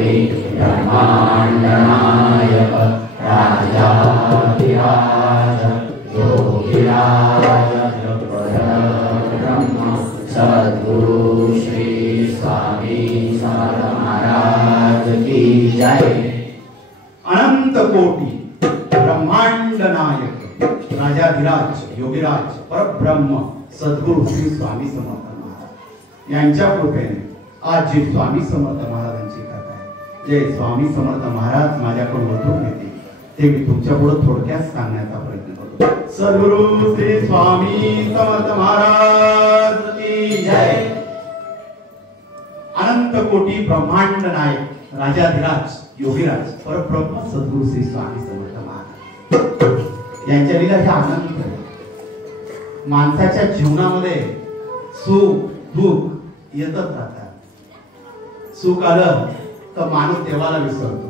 ब्रह्मांड नायक राजाधिराज योगिराज ब्रह्म सद्गुरु श्री स्वामी समर्थ महाराज की जय। अनंत कोटी ब्रह्मांड नायक राजाधिराज योगिराज परब्रह्म सद्गुरु श्री स्वामी समर्थ महाराज यांच्या कृपेने आज जी स्वामी समर्थ महाराजांची कथा आहे, जे स्वामी समर्थ महाराज माझ्याकडून वठून घेते ते मी तुमच्या पुढे थोडक्यात सांगण्याचा प्रयत्न करतो। सद्गुरु श्री स्वामी समर्थ महाराज की जय। अनंत कोटी ब्रह्मांड नायक राजाधिराज योगिराज परब्रह्म सद्गुरु श्री स्वामी समर्थ महाराज यांच्या लीला ह्या अनंत आहे। माणसाच्या जीवनामध्ये सुख दुःख येतच राहतात। सुख आलं तर माणूस देवाला विसरतो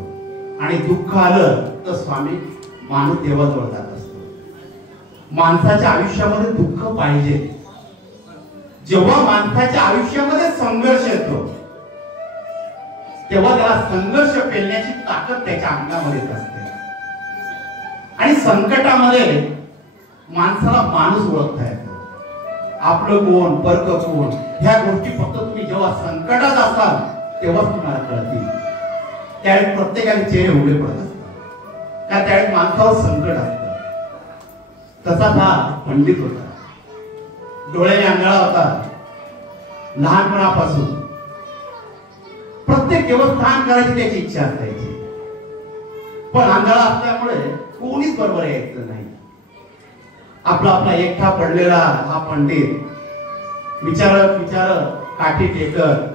आणि दुःख आलं तर स्वामी माणूस देवाजवळ जात असतो। माणसाच्या आयुष्यामध्ये दुःख पाहिजे। जेव्हा माणसाच्या आयुष्यामध्ये संघर्ष येतो तेव्हा त्याला संघर्ष पेलण्याची ताकद त्याच्या अंगामध्ये असते आणि संकटामध्ये माणसाला माणूस ओळखता येतो। आपलं कोण परक कोण ह्या गोष्टी फक्त तुम्ही जेव्हा संकटात असाल तेव्हाच तुम्हाला कळतील। त्यावेळी प्रत्येकाने चेहरे उघडे पडत असतात, का त्यावेळी माणसावर संकट असतं। तसाच हा पंडित होता, डोळ्याने आंधळा होता। लहानपणापासून प्रत्येक देवस्थान करायची त्याची इच्छा असायची, पण आंधळा असल्यामुळे कोणीच बरोबर यायचं नाही। आपला आपला एकटा पडलेला हा पंडित विचारत काठी टेकत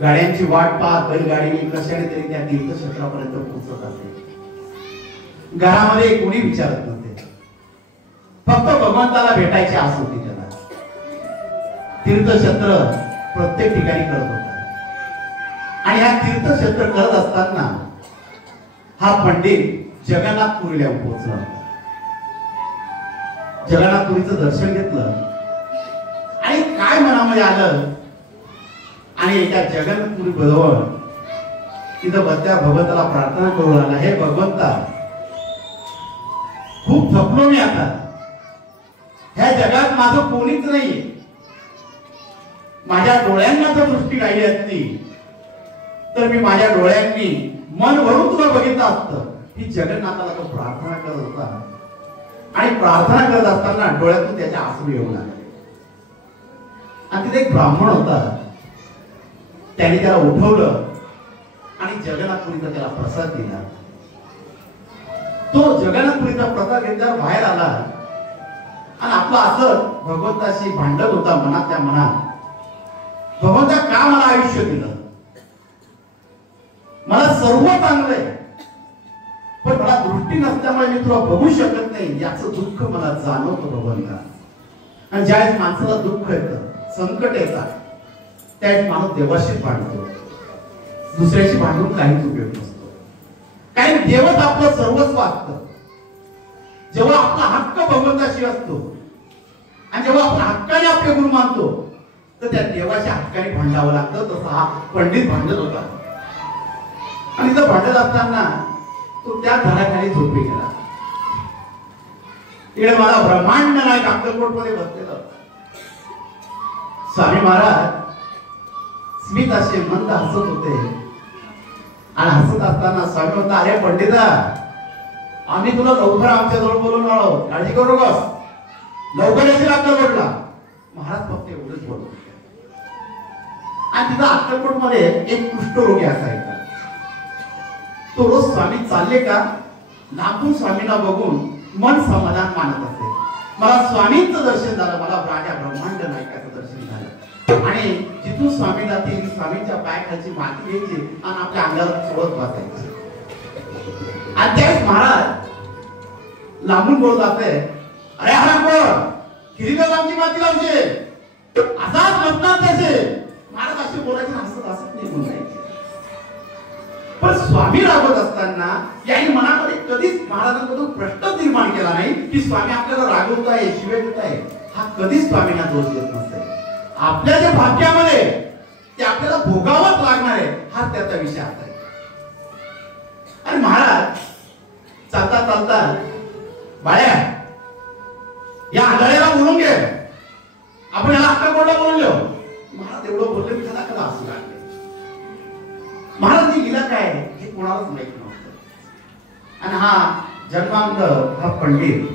गाड्यांची वाट पाहत बैलगाडीने कशाने तरी त्या तीर्थक्षेत्रापर्यंत पोहोचत असे। घरामध्ये कोणी विचारत नव्हते, फक्त भगवंताला भेटायची आस होती त्याला। तीर्थक्षेत्र प्रत्येक ठिकाणी करत होता आणि हा तीर्थक्षेत्र करत असताना हा पंडित जगन्नाथपुरीला पोहोचला होता। जगन्नाथपुरीचं दर्शन घेतलं आणि काय मनामध्ये आलं आणि त्या जगन्नाथपुरी जवळ तिथं बसल्या भगवंताला प्रार्थना करून आला, हे भगवंता खूप थकलो मी आता, ह्या जगात माझं कोणीच नाही। माझ्या डोळ्यांना जर दृष्टी राहिली असती तर मी माझ्या डोळ्यांनी मन भरून तुला बघितलं असतं। ही जगन्नाथाला तो प्रार्थना करत होता आणि प्रार्थना करत असताना डोळ्यातून त्याच्या आसरू येऊ लागले आणि तिथे एक ब्राह्मण होता, त्याने त्याला उठवलं आणि जगन्नाथपुरीचा त्याला प्रसाद दिला। तो जगन्नाथपुरीचा प्रसाद घेतल्यावर बाहेर आला आणि आपलं असं भगवंताशी भांडत होता मनातल्या मनात, भगवंता का मला आयुष्य दिलं, मला सर्व चांगलंय पण मला दृष्टी नसल्यामुळे मी तुला बघू शकत नाही, याचं दुःख मला जाणवतं भगवंता। आणि ज्यावेळेस माणसाला दुःख येतं संकट येतात त्यावेळेस माणूस देवाशी भांडतो, दुसऱ्याशी भांडून काहीच उपयोग नसतो, कारण देवच आपलं सर्वस्व असतं। जेव्हा आपला हक्क भगवंताशी असतो आणि जेव्हा आपण हक्काने आपले गुरु मानतो तर त्या देवाच्या हक्काने भांडावं लागतं। तसा हा पंडित भांडत होता आणि जर भांडत असताना तो त्या झाडाखाली झोपी गेला। इकडे मला ब्रह्मांड नायक अक्कलकोट मध्ये बसलेलं स्वामी महाराज स्मित असे मंद हसत होते आणि हसत असताना स्वामी म्हणता, अरे पंडिता आम्ही तुला लवकर आमच्या जवळ बोलून आलो, काळजी करू नकोस, लवकर येशील अक्कलकोटला। महाराज फक्त एवढंच बोलत होते आणि तिथं अक्कलकोट मध्ये एक कुष्ठरोगी असायचा। तो रोज स्वामी चालले का लांबून स्वामींना बघून मन समाधान मानत असे। मला स्वामींचं दर्शन झालं, मला राजा ब्रह्मांड नायकाचं दर्शन झालं आणि जिथून स्वामी जातील स्वामींच्या पायाखालची माती घ्यायची आणि आपल्या अंगाला चोळत बसायची। आणि त्यावेळेस महाराज लांबून बोलत असते, अरे हरामखोर किरीला लांबची माती लावते असाच बसणार त्याचे। महाराज असे बोलायचे, हसत हसत निघून जायचे। पण स्वामी रागवत असताना यांनी मनामध्ये कधीच महाराजांबद्दल प्रश्नच निर्माण केला नाही की स्वामी आपल्याला रागवत आहे, शिवे देत आहे। हा कधीच स्वामींना दोष देत नसते। आपल्या जे भाग्यामध्ये ते आपल्याला भोगावंच लागणार आहे हा त्याचा विषय आहे। म्हणतात, बाळ्या या आंधळ्याला बोलून घे, आपण याला अक्कलकोटला बोलून घेऊ. महाराज एवढं बोलले, खला खला असू लागले. महाराज गेला काय हे कोणालाच माहित नव्हतं. आणि हा जन्मांध हा पंडित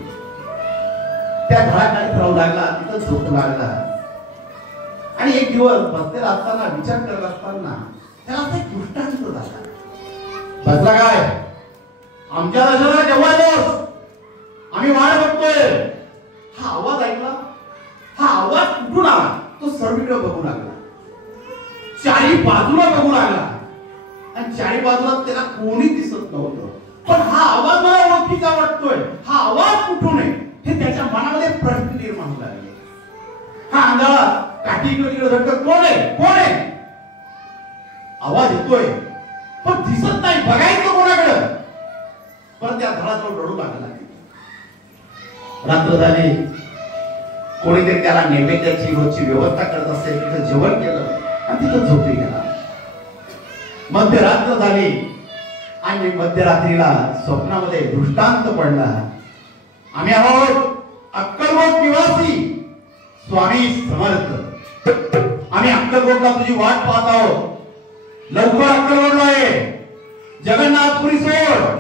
त्या घराखाली राहू लागला, तिथं झोपू लागला. आणि एक दिवस बसलेला असताना विचार करत असताना त्याला असा एक दृष्टांत झाला. बसला काय, आमच्या दर्शनाला केव्हा येतोस, आम्ही वाट बघतोय. हा आवाज ऐकला, हा आवाज कुठून आला, तो सर्वीकडे बघू लागला, चारी बाजूला बघू लागला. आणि चारी बाजूला त्याला कोणी दिसत नव्हतं. पण हा आवाज मला ओळखीचा वाटतोय, हा आवाज कुठून आहे हे त्याच्या मनामध्ये प्रश्न निर्माण होऊ लागले. हा आंधळा काठी इकडे धडकत, कोण आहे कोण आहे, आवाज येतोय पण दिसत नाही, बघायचं कोणाकडं. पण त्या घराजवळ रडू लागला. रात्र झाली, कोणीतरी त्याला नैवेद्याची रोजची व्यवस्था करत असेल, तिथं जेवण केलं आणि तिथं झोपी गेला. मध्यरात्र झाली आणि मध्यरात्रीला स्वप्नामध्ये दृष्टांत पडला. आम्ही आहोत अक्कलकोट निवासी स्वामी समर्थ, आम्ही अक्कलकोटला तुझी वाट पाहत आहोत. लवकर अक्कलकोटला आहे, जगन्नाथपुरी सोड,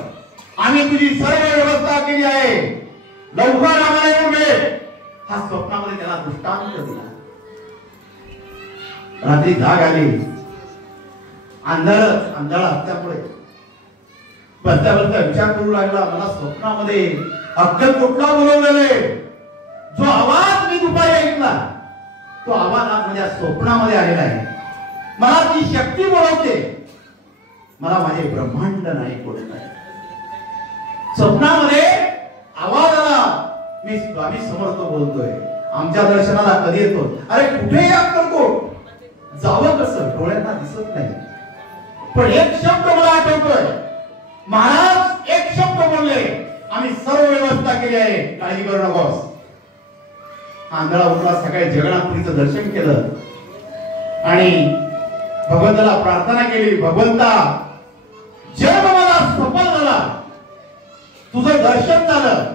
आम्ही तुझी सर्व व्यवस्था केली आहे, लवकर आम्हाला येऊन भेट. हा स्वप्नामध्ये त्याला दृष्टांत दिला. रात्री जाग आली, आंधळा असल्यामुळे बसता बसता विचार करू लागला, मला स्वप्नामध्ये अक्कलकोटला बोलवलेले, जो आवाज मी दुपारी ऐकला तो आवाज आज माझ्या स्वप्नामध्ये आलेला आहे. मला ती शक्ती बोलवते, मला माझे ब्रह्मांड नाही बोलत आहे. स्वप्नामध्ये आवाज आला, मी स्वामी समर्थ बोलतोय, आमच्या दर्शनाला कधी येतो. अरे कुठे अक्कलकोट, जावं कसं, डोळ्यांना दिसत नाही. पण एक शब्द मला आठवतोय, महाराज एक शब्द बोलले, आम्ही सर्व व्यवस्था केली आहे, काळजी करू नकोस. आंधळा उठला, सकाळी जगन्नाथपुरीचं दर्शन केलं आणि भगवंताला प्रार्थना केली, भगवंता जन्म मला सफल झाला, तुझं दर्शन झालं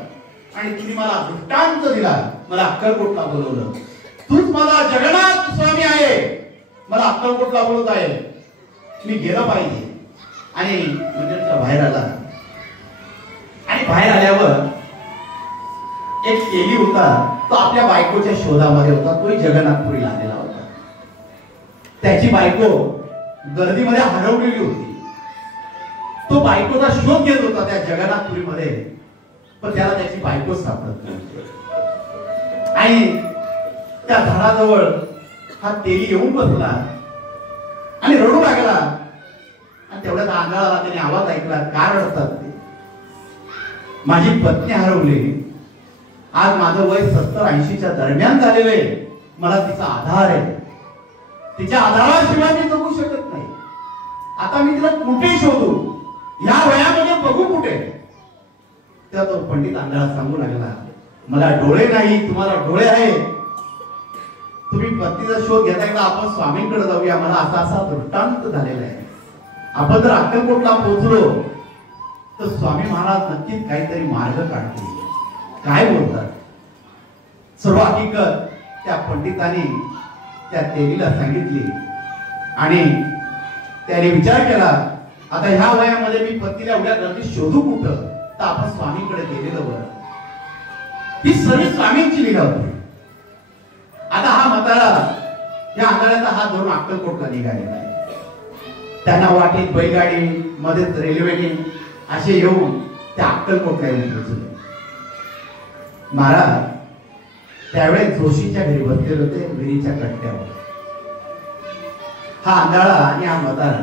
आणि तुम्ही मला दृष्टांत दिला, मला अक्कलकोटला बोलवलं. तूच मला जगन्नाथ स्वामी आहे, मला अक्कलकोटला बोलवत आहे, मी गेलं पाहिजे. आणि मंदिराच्या बाहेर आला आणि बाहेर आल्यावर एक केली होता, तो आपल्या बायकोच्या शोधामध्ये होता, तोही जगन्नाथपुरीला आलेला होता. त्याची बायको गर्दीमध्ये हरवलेली होती. तो बायकोचा शोध घेत होता त्या जगन्नाथपुरीमध्ये, पण त्याला त्याची बायको सापडत नव्हती. आणि त्या झाडाजवळ हा तेली येऊन बसला आणि रडू लागला. आणि तेवढ्यात आंधळाला त्याने आवाज ऐकला, का रडतात ते, माझी पत्नी हरवली, आज माझं वय 70-80च्या दरम्यान झालेलं आहे, मला तिचा आधार आहे, तिच्या आधाराशिवाय मी जगू शकत नाही. आता मी तिला कुठे शोधू, या वयामध्ये बघू कुठे. तर तो पंडित आंधळा सांगू लागला, मला डोळे नाही, तुम्हाला डोळे आहे, तुम्ही पत्नीचा शोध घेता का, आपण स्वामींकडे जाऊया, मला असा असा दृष्टांत झालेला आहे. आपण जर अक्कलकोटला पोहोचलो तर स्वामी महाराज नक्कीच काहीतरी मार्ग काढतील. काय बोलतात, सर्व हकीकत त्या पंडितांनी त्या देवीला सांगितली. आणि त्याने विचार केला, आता ह्या वयामध्ये मी पत्नीला एवढ्या गर्दीत शोधू कुठं, तर आपण स्वामींकडे गेलेलं बरं. ही सर्व स्वामींची लीला होती. आता हा म्हातारा या आंधळ्याचा हात धरून अक्कलकोटला निघालेला आहे. त्यांना वाटेत बैलगाडी, मध्येच रेल्वेने असे येऊन त्या अक्कलकोटला येऊन पोहोचले. महाराज त्यावेळेस जोशीच्या घरी बसलेले होते, विहिरीच्या कट्ट्यावर. हा आंधळा आणि हा म्हातारा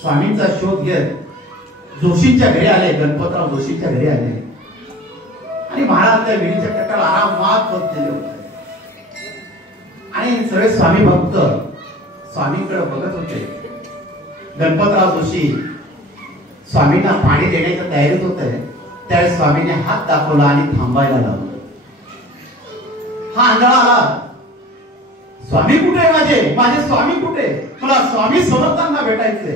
स्वामींचा शोध घेत जोशींच्या घरी आले, गणपतराव जोशींच्या घरी आले. आणि महाराज त्या विहिरीच्या कट्ट्यावर आरामात बसलेले होते. आणि सगळे स्वामी भक्त स्वामींकडे बघत होते. गणपतराव जोशी स्वामींना पाणी देण्याच्या तयारीत होते, त्यावेळेस स्वामीने हात दाखवला आणि थांबायला लावलं. हा आंधळा आला, स्वामी कुठे माझे, माझे स्वामी कुठे, मला स्वामी समर्थांना भेटायचे.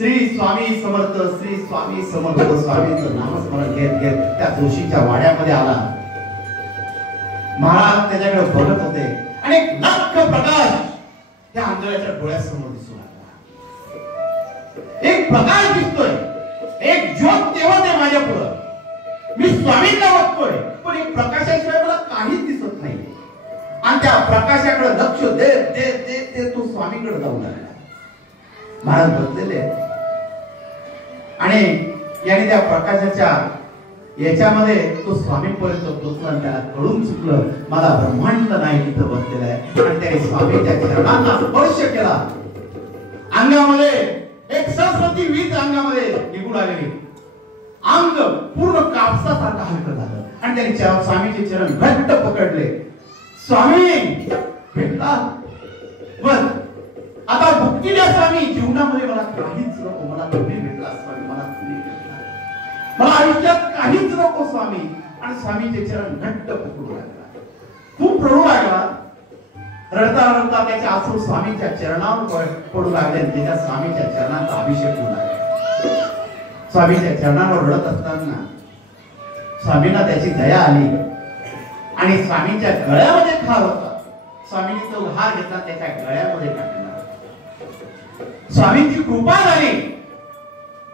श्री स्वामी समर्थ, श्री स्वामी समर्थ स्वामींचं नामस्मरण घेत घेत त्या जोशीच्या वाड्यामध्ये आला. महाराज त्याच्याकडे बघत होते आणि एक लाख प्रकाश त्या आंधळ्याच्या डोळ्यासमोर दिसू लागला. एक प्रकाश दिसतोय, एक ज्योत तेवत आहे माझ्या पुढं. मी स्वामींना बघतोय पण एक प्रकाशाशिवाय मला काहीच दिसत नाही. आणि त्या प्रकाशाकडे लक्ष देत देत देत देत तो स्वामीकडे जाऊ लागला. महाराज बसलेले आणि याने त्या प्रकाशाच्या याच्यामध्ये तो स्वामींपर्यंत पोहोचला. त्याला कळून चुकलं मला ब्रह्मांड नाही तिथं बसलेला आहे. आणि त्याने स्वामींच्या चरणांना स्पर्श केला. अंगामध्ये एक सरस्वती वीज अंगामध्ये निघू लागली. अंग पूर्ण कापसासारखं हलकं झालं आणि त्याने स्वामीचे चरण घट्ट पकडले. स्वामी भेटला बस आता भक्ती द्या स्वामी. जीवनामध्ये मला काहीच नको, मला तुम्ही भेटला स्वामी, मला तुम्ही भेटला, मला आयुष्यात काहीच नको स्वामी. आणि स्वामीचे चरण घट्ट पकडू लागला. खूप रडू लागला. रडता रडता त्याचे आसू स्वामीच्या चरणावर पडू लागले. त्याच्या स्वामीच्या चरणांचा अभिषेक होऊ लागला. स्वामीच्या चरणावर रडत असताना स्वामींना त्याची दया आली आणि स्वामींच्या गळ्यामध्ये हार होता. स्वामींनी तो हार घेतला, त्याच्या गळ्यामध्ये टाकला. स्वामींची कृपा झाली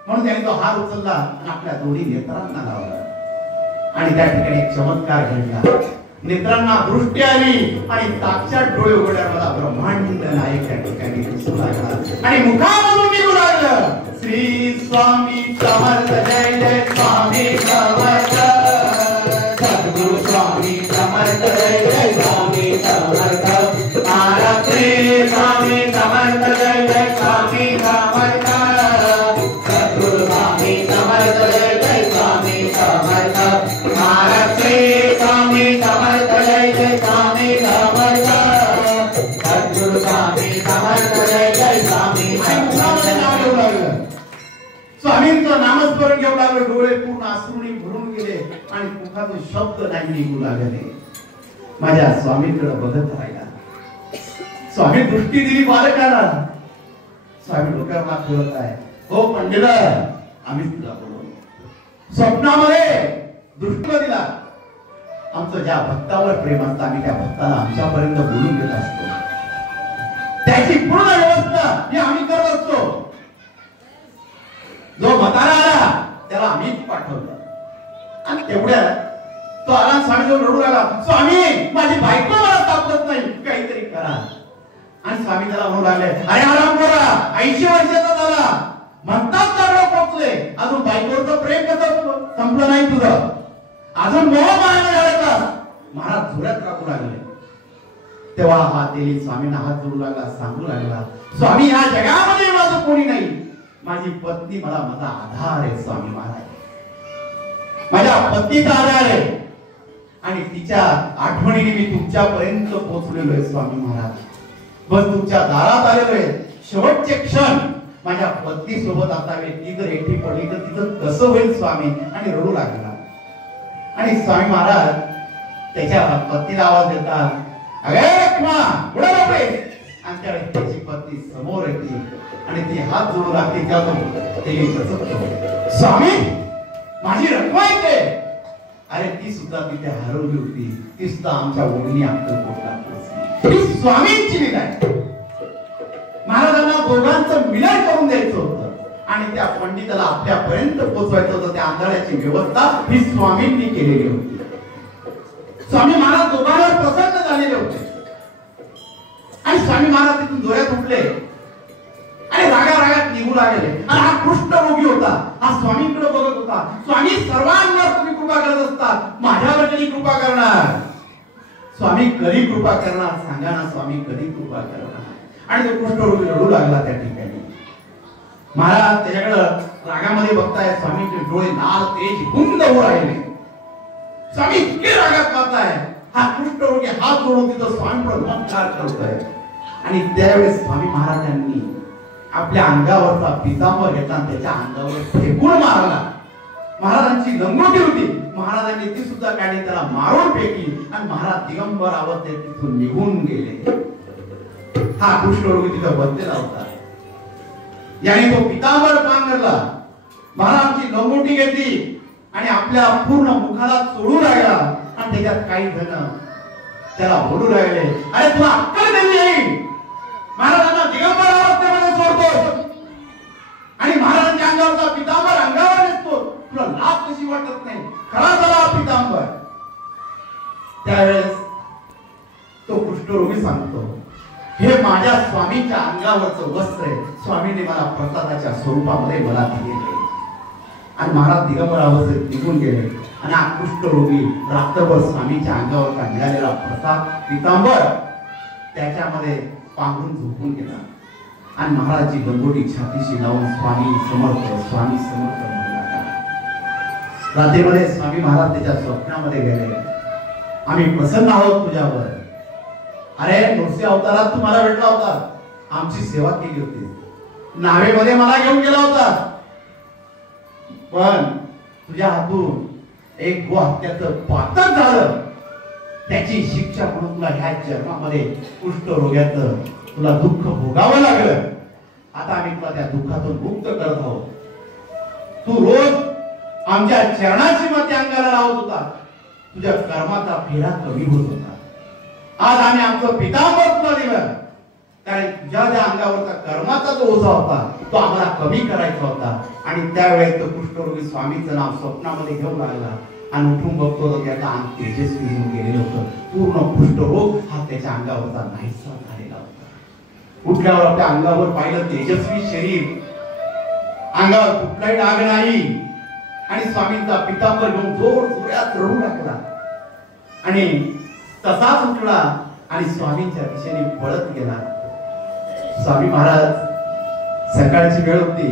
म्हणून त्याने तो हार उचलला आणि आपल्या दोन्ही नेत्रांना लावला. आणि त्या ठिकाणी एक चमत्कार घडला. नेत्रांना दृष्टी आली आणि साक्षात डोळे उघडल्यावर मला ब्रह्मांड नायक त्या ठिकाणी दिसू लागला. आणि मुखामधून निघू लागलं श्री स्वामी समर्थ, जय जय स्वामी समर्थ, सद्गुरु स्वामी समर्थ, जय जय स्वामी समर्थ, महाराज श्री स्वामी समर्थ, जय जय स्वामी समर्थ, सद्गुरु स्वामी समर्थ, जय जय स्वामी समर्थ, महाराज श्री स्वामी समर्थ, जय जय स्वामी समर्थ, सद्गुरु स्वामी समर्थ, जय जय स्वामी समर्थ. स्वामींचं नामस्मरण घेऊ लागलं. डोळे पूर्ण अश्रूंनी भरून गेले आणि मुखातून शब्द नाही निघू लागले. माझ्या स्वामींकडे बघत राहिला. स्वामी दृष्टी दिली बालकाला. स्वामी डोक्यावर हात ठेवत आहे. हो पंडित, आम्ही तुला बोलवलं. स्वप्नामध्ये दृष्टी दिला. आमचं ज्या भक्तावर प्रेम असतं आम्ही त्या भक्ताला आमच्यापर्यंत बोलून घेत असतो. त्याची पूर्ण व्यवस्था ही आम्ही करत असतो. जो म्हातारा आला त्याला आम्हीच पाठवलं. आणि तेवढ्या तो आला. स्वामी जो रडू लागला, स्वामी माझी बायको मला सापडत नाही, काहीतरी करा. आणि स्वामी त्याला म्हणू लागले, अरे आराम करा, 80 वर्षाचा झाला, म्हणतात सगळं पोचले, अजून बायकोचं प्रेम कसं संपलं नाही तुझं, अजून मोह मारायला झाला. महाराज झुरत राहू लागले. तेव्हा हा तेली स्वामींना हात जोडू लागला, सांगू लागला, स्वामी या जगामध्ये माझं कोणी नाही, माझी पत्नी मला माझा आधार आहे स्वामी महाराज, माझ्या पत्नीचा आधार आहे आणि तिच्या आठवणीने मी तुमच्यापर्यंत पोहोचलेलो आहे स्वामी महाराज. बस तुमच्या दारात आलेलो आहे. शेवटचे क्षण माझ्या पत्नी सोबत असावे. ती जर एकटी पडली तर तिचं कसं होईल स्वामी. आणि रडू लागला. आणि स्वामी महाराज त्याच्या पत्नीला आवाज देतात, अगे रखमा पुढे बापरे. आणि त्यावेळी त्याची पत्नी समोर येते आणि ती हात जोडू लागते. स्वामी माझी रखमा येते. अरे ती सुद्धा तिथे हरवली होती, ती सुद्धा आमच्या ओढणी अक्कलकोटला पोहोचली. ही स्वामींची लीला आहे. महाराजांना दोघांचं मिलन करून द्यायचं होतं आणि त्या पंडिताला आपल्यापर्यंत पोहोचवायचं होतं. त्या आंधळ्याची व्यवस्था ही स्वामींनी केलेली होती. स्वामी महाराज दोघांवर प्रसन्न झालेले होते आणि स्वामी महाराज तिथून डोळ्यात उठले आणि रागारागात निघू लागले. आणि हा कुष्ठरोगी होता, हा स्वामींकडे बघत होता. स्वामी सर्वांवर तुम्ही कृपा करत असतात, माझ्यावर कधी कृपा करणार? स्वामी कधी कृपा करणार सांगा ना, स्वामी कधी कृपा करणार? आणि तो कुष्ठरोगी रडू लागला त्या ठिकाणी. महाराज त्याच्याकडे रागामध्ये बघताय. स्वामींचे डोळे लाल तेज गुंद होऊ राहिले. स्वामी इतके रागात पाहताय. हा कुष्ठरोगी हात जोडून तिथं स्वामींकडे नमस्कार करतोय. आणि त्यावेळेस स्वामी महाराजांनी आपल्या अंगावरचा पितांबर घेतला त्याच्या अंगावर फेकून मारला. महाराजांची लंगोटी होती, महाराजांनी ती सुद्धा काढली, त्याला मारून फेकली आणि महाराज दिगंबर अवस्थेत तिथून निघून गेले. हा कुष्ठरोगी तिथं बसलेला होता. याने तो पितांबर पांघरला, महाराजांची लंगोटी घेतली आणि आपल्या पूर्ण मुखाला चोळू लागला. आणि त्याच्यात काही जण त्याला बोलू लागले, अरे तुला अक्कल नाही येईल, महाराजांना दिगंबर अवस्थेमध्ये सोडतो आणि महाराजांच्या अंगावरचा पितांबर अंगावर दिसतो, तुला लाज कशी वाटत नाही? खरा झाला पितांबर. त्यावेळेस तो कुष्ठरोगी सांगतो, हे माझ्या स्वामींच्या अंगावरचं वस्त्र आहे, स्वामीने मला प्रसादाच्या स्वरूपामध्ये मला दिलेले. आणि महाराज दिगंबर अवस्थेत निघून गेले आणि हा कुष्ठरोगी रात्रभर स्वामीच्या अंगावरचा मिळालेला प्रसाद पितांबर त्याच्यामध्ये पांघरून झोपून गेला. आणि महाराजची गंगोटी छातीशी लावून स्वामी समर्थ स्वामी समर्थ म्हणू लागला. रात्रीमध्ये स्वामी महाराज त्याच्या स्वप्नामध्ये गेले, आम्ही प्रसन्न आहोत तुझ्यावर. अरे नृसिंह अवतारात तू मला भेटला होता, आमची सेवा केली होती, नावेमध्ये मला घेऊन गेला होता, पण तुझ्या हातून एक गोहत्याचं पातक झालं, त्याची शिक्षा म्हणून तुला ह्या जन्मामध्ये कुष्ठरोग्याचं तुला दुःख भोगावं लागलं. आता आम्ही तुला त्या दुःखातून मुक्त करत आहोत. तू रोज आमच्या चरणाची मते अंगाला लावत होता, तुझ्या कर्माचा फेरा कमी होत होता. आज आम्ही आमचं पितांबर तुला दिलं, कारण तुझ्या ज्या अंगावरचा कर्माचा जो ओझा होता तो आम्हाला कमी करायचा होता. आणि त्यावेळेस तो कुष्ठरोगी स्वामीचं नाव स्वप्नामध्ये घेऊ लागला आणि उठून बघतो तर त्याचा अंग तेजस्वी होऊन गेलेलं होतं. पूर्ण कुष्ठरोग हा त्याच्या अंगावरचा नाहीसा झालेला होता. उठल्यावर आपल्या अंगावर पाहिलं तेजस्वी शरीर, अंगावर कुठलाही डाग नाही. आणि स्वामींचा पितांबर घेऊन जोर जोरात रडू लागला आणि तसाच उठला आणि स्वामींच्या दिशेने पळत गेला. स्वामी महाराज सकाळची वेळ होती,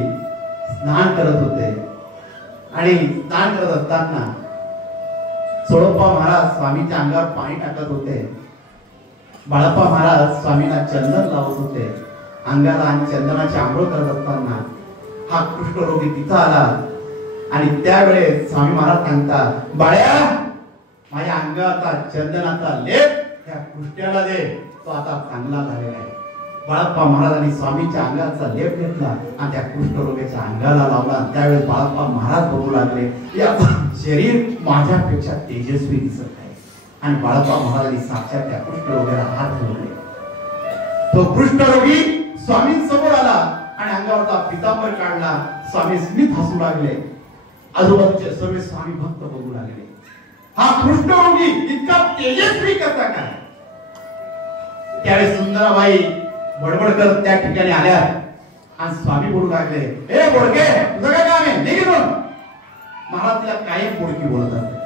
स्नान करत होते आणि स्नान करत असताना सोळप्पा महाराज स्वामीच्या अंगावर पाणी टाकत होते. बाळप्पा महाराज स्वामींना चंदन लावत होते अंगाला आणि चंदनाची आंघोळ करत असताना हा कुष्ठरोगी तिथं आला. आणि त्यावेळेस स्वामी महाराज सांगतात, बाळ्या माझ्या अंगाचा चंदनाचा लेप त्या कुष्ठ्याला दे, तो आता चांगला झालेला आहे. बाळप्पा महाराजांनी स्वामीच्या अंगाचा लेप घेतला आणि त्या कुष्ठरोग्याच्या अंगाला लावला. त्यावेळेस बाळप्पा महाराज बोलू लागले, या शरीर माझ्यापेक्षा तेजस्वी दिसत आहे. आणि बाळप्पा महाराजांनी साक्षात त्या कुष्ठरोग्याला हात धरले. तो कुष्ठरोगी स्वामींसमोर आला आणि अंगावरचा पितांबर काढला. स्वामी स्मित हसू लागले, आजूबाजूचे सर्व स्वामी भक्त बघू लागले, हा कुष्ठरोगी इतका तेजस्वी कसा काय? त्यावेळेस सुंदराबाई बडबड करत त्या ठिकाणी आल्या आणि स्वामी बोलू लागले, ए बोडके तुझं काय काम आहे, निघून. महाराज तिला काही बोडकी बोलत असते.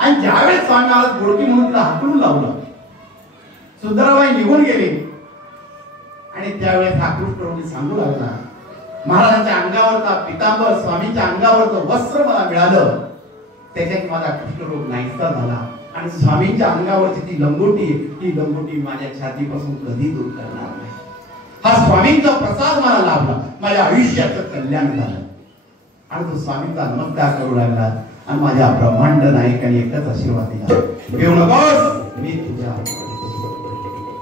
आणि ज्यावेळेस स्वामी महाराज बोडकी म्हणून तिला हाकलून लावलं, सुंदराबाई निघून गेली. आणि त्यावेळेस हा कुष्ठरोगी सांगू लागला, महाराजांच्या अंगावरचा पितांबर स्वामींच्या अंगावरचं वस्त्र मला मिळालं, त्याच्यात माझा कुष्ठरोग नाहीसा झाला. आणि स्वामींच्या अंगावरची ती लंगोटी माझ्या छातीपासून कधी दूर करणार नाही. हा स्वामींचा प्रसाद मला लाभला, माझ्या आयुष्याचं कल्याण झालं. आणि तो स्वामींचा नमस्कार करू लागला आणि माझ्या ब्रह्मांड नायकाने एकच आशीर्वाद दिला, घेऊ नकोस, मी तुझ्या